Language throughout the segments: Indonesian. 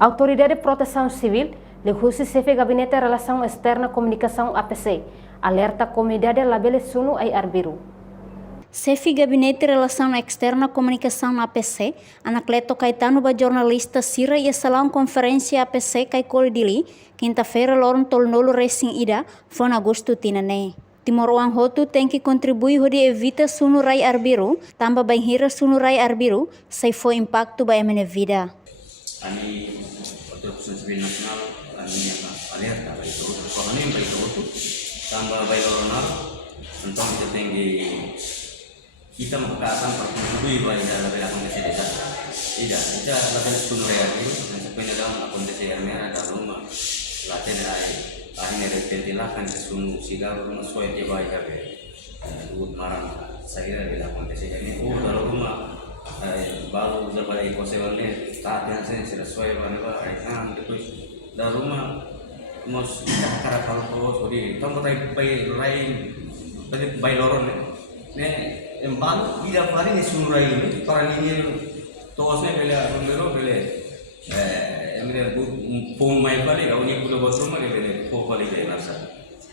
Autoridade de Proteção Civil, Lehusi Chefe Gabinete Relação Externa Comunicação APC, alerta comunidade labele sunu ai arbiru. Chefe Gabinete Relação Externa Comunicação APC, Anacleto Caetano ba jornalista Sira e salão conferência APC Kaikol Dili, quinta-feira loron tolnolo racing ida, fon agosto tinane. Timor Uang Hotu tem que contribuir hodi evita sunu rai arbiru, tamba bem hira sunu rai arbiru, sai foi impacto ba emene vida. Ani Protection Civil Nasional, ani alerta ba itu, korang yang ba itu, tamba bayi loronal, tentang kita tinggi kita mengatakan perkembangan bayi dalam belakang desa. Tidak, kita lakukan sunu rai arbiru, dan sebenarnya dalam akun desa merah ada rumah, latihan rai. Akhirnya ventilakan ke sunu sigar rumah suai dia baik apa, buat marah saya bila kontesi ini, dalam rumah baru berapa kosewannya, taatnya saya sudah sesuai mana terus dalam rumah mus cara kalau jadi tempat lain bayi loron nih, empat tidak hari ini sunu lain, para ini tosnya bela Ambil pun main kali, awalnya pulau bosro mah dia pun kali dia nasa.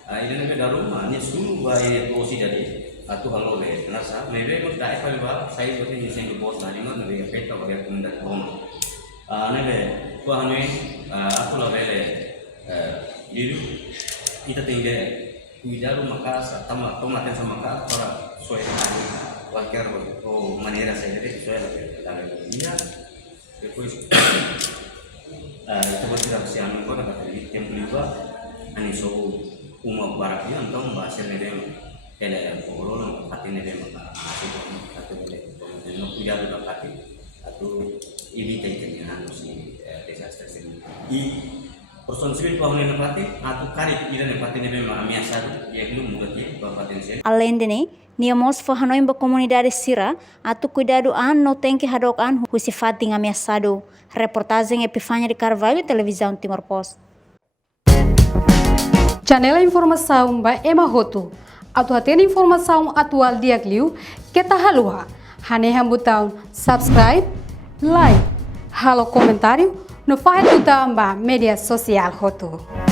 Ini nak dalam rumah ni sunu bayi tosi jadi, atau kalau dia nasa, mereka pun tak kali bah, saya pun ni saya bos tadi mana mereka peta bagai pendak bom. Nebe, buah ni, aku lah bela, dulu kita tinggal di dalam makas, tamat sama makas, para soal wakar, oh manera saya jadi soal lagi, iya. Depois kita tidak siang kau nak kata yang kedua ani so umur baraknya entah bahasa nedem ele orang hati nedem masih atau boleh nak punya juga hati atau ini kaitannya harus si disaster ini i person civil kau nak hati atau karib kita nak hati nedem amiasa dia belum mengerti potensial Além de niamos fahanoi ba comunidade Sira, atu cuidado no tem que hadok husi fating ameaçado. Reportagem Epifânia de Carvalho, Televisão Timor Post. Janela informação ba Emahoto. Atu atena informação atual diagliu que tá halua. Hane botão subscribe, like, halo comentário no faz botão ba media social hoto.